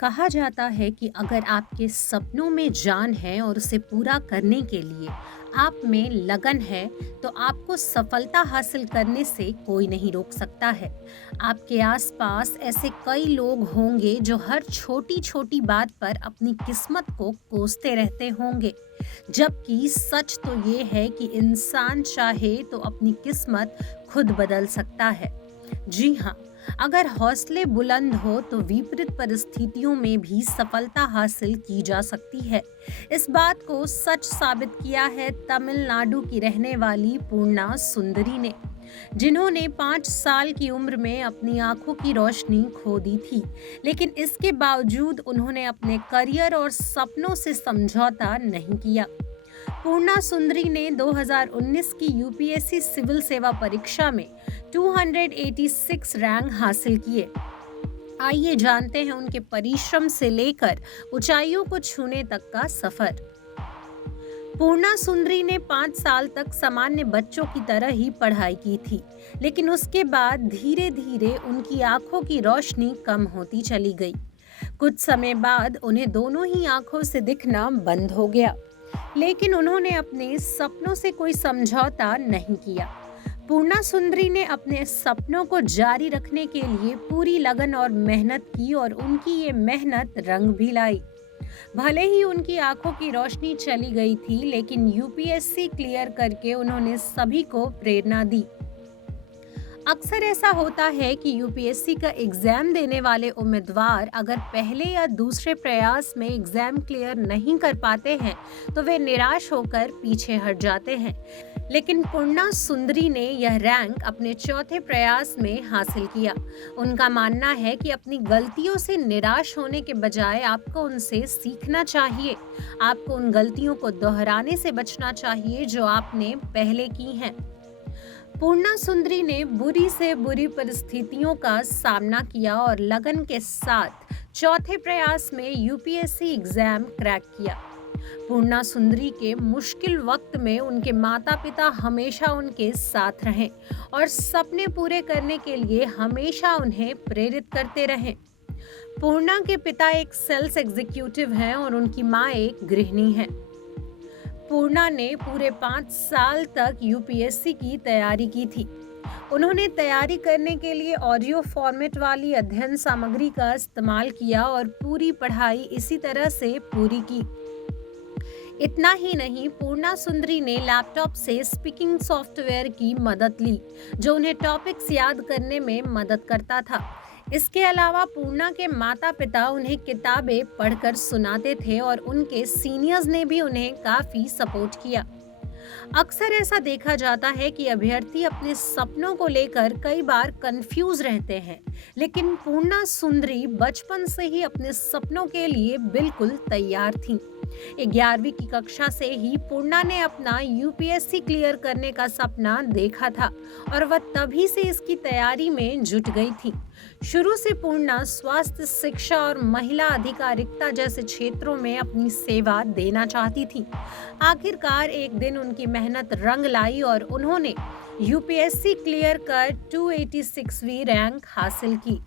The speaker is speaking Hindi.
कहा जाता है कि अगर आपके सपनों में जान है और उसे पूरा करने के लिए आप में लगन है, तो आपको सफलता हासिल करने से कोई नहीं रोक सकता है। आपके आसपास ऐसे कई लोग होंगे जो हर छोटी छोटी बात पर अपनी किस्मत को कोसते रहते होंगे, जबकि सच तो ये है कि इंसान चाहे तो अपनी किस्मत खुद बदल सकता है। जी हाँ, अगर हौसले बुलंद हो तो विपरीत परिस्थितियों में भी सफलता हासिल की जा सकती है। इस बात को सच साबित किया है तमिलनाडु की रहने वाली पूर्णा सुंदरी ने, जिन्होंने 5 साल की उम्र में अपनी आंखों की रोशनी खो दी थी। लेकिन इसके बावजूद उन्होंने अपने करियर और सपनों से समझौता नहीं किया। पूर्णा सुंदरी ने 2019 की यूपीएससी सिविल सेवा परीक्षा में 286 रैंक हासिल किए। आइए जानते हैं उनके परिश्रम से लेकर ऊंचाइयों को छूने तक का सफर। पूर्णा सुंदरी ने 5 साल तक सामान्य बच्चों की तरह ही पढ़ाई की थी, लेकिन उसके बाद धीरे धीरे उनकी आंखों की रोशनी कम होती चली गई। कुछ समय बाद उन्हें दोनों ही आंखों से दिखना बंद हो गया, लेकिन उन्होंने अपने सपनों से कोई समझौता नहीं किया। पूर्णा सुंदरी ने अपने सपनों को जारी रखने के लिए पूरी लगन और मेहनत की और उनकी ये मेहनत रंग भी लाई। भले ही उनकी आंखों की रोशनी चली गई थी, लेकिन यूपीएससी क्लियर करके उन्होंने सभी को प्रेरणा दी। अक्सर ऐसा होता है कि यूपीएससी का एग्जाम देने वाले उम्मीदवार अगर पहले या दूसरे प्रयास में एग्जाम क्लियर नहीं कर पाते हैं, तो वे निराश होकर पीछे हट जाते हैं। लेकिन पूर्णा सुंदरी ने यह रैंक अपने चौथे प्रयास में हासिल किया। उनका मानना है कि अपनी गलतियों से निराश होने के बजाय आपको उनसे सीखना चाहिए। आपको उन गलतियों को दोहराने से बचना चाहिए जो आपने पहले की हैं। पूर्णा सुंदरी ने बुरी से बुरी परिस्थितियों का सामना किया और लगन के साथ चौथे प्रयास में यूपीएससी एग्जाम क्रैक किया। पूर्णा सुंदरी के मुश्किल वक्त में उनके माता पिता हमेशा उनके साथ रहे और सपने पूरे करने के लिए हमेशा उन्हें प्रेरित करते रहे। पूर्णा के पिता एक सेल्स एग्जीक्यूटिव हैं और उनकी माँ एक गृहिणी है। पूर्णा ने पूरे 5 साल तक यूपीएससी की तैयारी की थी। उन्होंने तैयारी करने के लिए ऑडियो फॉर्मेट वाली अध्ययन सामग्री का इस्तेमाल किया और पूरी पढ़ाई इसी तरह से पूरी की। इतना ही नहीं, पूर्णा सुंदरी ने लैपटॉप से स्पीकिंग सॉफ्टवेयर की मदद ली, जो उन्हें टॉपिक्स याद करने में मदद करता था। इसके अलावा पूर्णा के माता पिता उन्हें किताबें पढ़कर सुनाते थे और उनके सीनियर्स ने भी उन्हें काफी सपोर्ट किया। अक्सर ऐसा देखा जाता है कि अभ्यर्थी अपने सपनों को लेकर कई बार कंफ्यूज रहते हैं, लेकिन पूर्णा सुंदरी बचपन से ही अपने सपनों के लिए बिल्कुल तैयार थीं। 11वीं की कक्षा से ही पूर्णा ने अपना यूपीएससी क्लियर करने का सपना देखा था और वह तभी से इसकी तैयारी में जुट गई थी। शुरू से पूर्णा स्वास्थ्य, शिक्षा और महिला अधिकारिता जैसे क्षेत्रों में अपनी सेवा देना चाहती थी। आखिरकार एक दिन उनकी मेहनत रंग लाई और उन्होंने यूपीएससी क्लियर कर 286वीं रैंक हासिल की।